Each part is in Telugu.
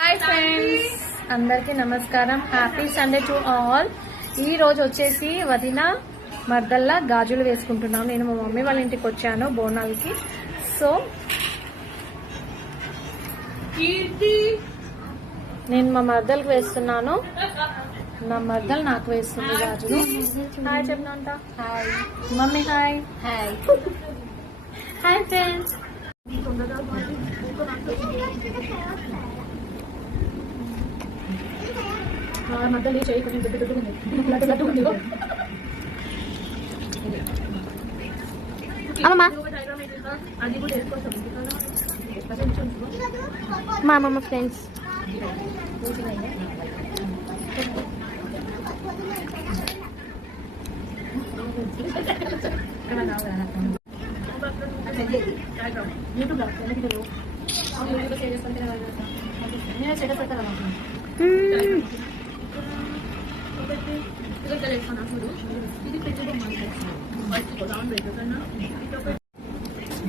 హాయ్ ఫ్రెండ్స్, అందరికీ నమస్కారం. Happy Sunday to all. ఈ రోజు వచ్చేసి వదిన మర్దల్లా గాజులు వేసుకుంటున్నాను. నేను మా మమ్మీ వాళ్ళ ఇంటికి వచ్చాను బోనాలకి. సో నేను మా మర్దలకు వేస్తున్నాను, నా మర్దలు నాకు వేస్తుంది గాజులు. హాయ్ చెప్పిన ఉంటా. Hi mummy. Hi hi hi friends. మధ్యలో చేయి కొంచెం దుడ్డుకుంది. మా అమ్మమ్మ ఫ్రెండ్స్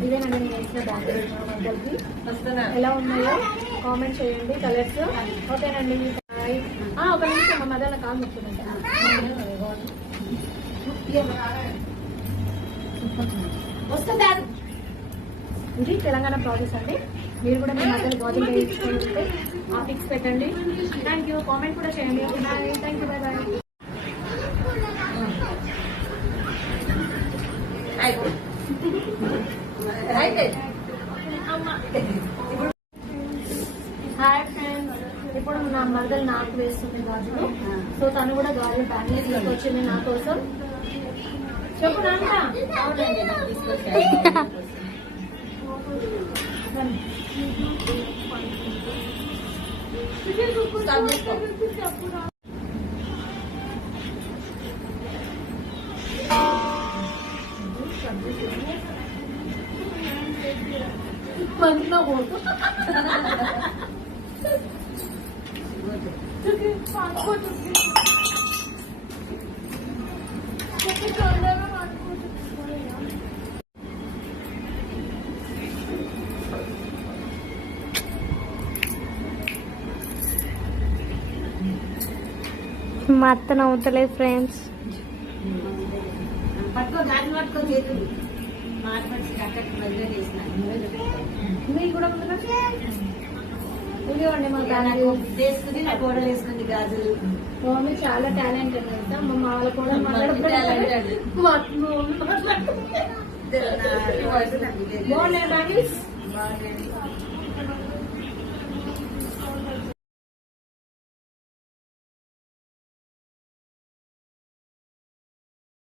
ఇదేనండి నేను వేసిన బ్యాగులకి ఎలా ఉన్నాయో కామెంట్ చేయండి. కలర్స్ ఓకేనండి. ఒక నిమిషం మా మధ్య కాల్ ముట్టుకుంటా. ఇది తెలంగాణ ప్రాసెస్ అండి. మీరు కూడా మీ మధ్యలో గాజులు వేయించుకుంటే ఆ పిక్స్ పెట్టండి. Thank you. కామెంట్ కూడా చేయండి. Thank you. Bye bye. Hi friends, ఇప్పుడు నా మరదలు నాకు వేస్తుంది గాజులు. సో తను కూడా గాజులు ప్యాకేజ్ తీసుకొచ్చింది నా కోసం. చెప్పు నాన్న. మా అత్త నవ్వుతలేదు ఫ్రెండ్స్. మీరు కూడా ఇదిగోండి మా వేసుకుని నా కోడలు వేసుకుంది గాజులు. మమ్మీ చాలా టాలెంటెడ్ కదా. మా వాళ్ళ కూడా బాగున్నాయి.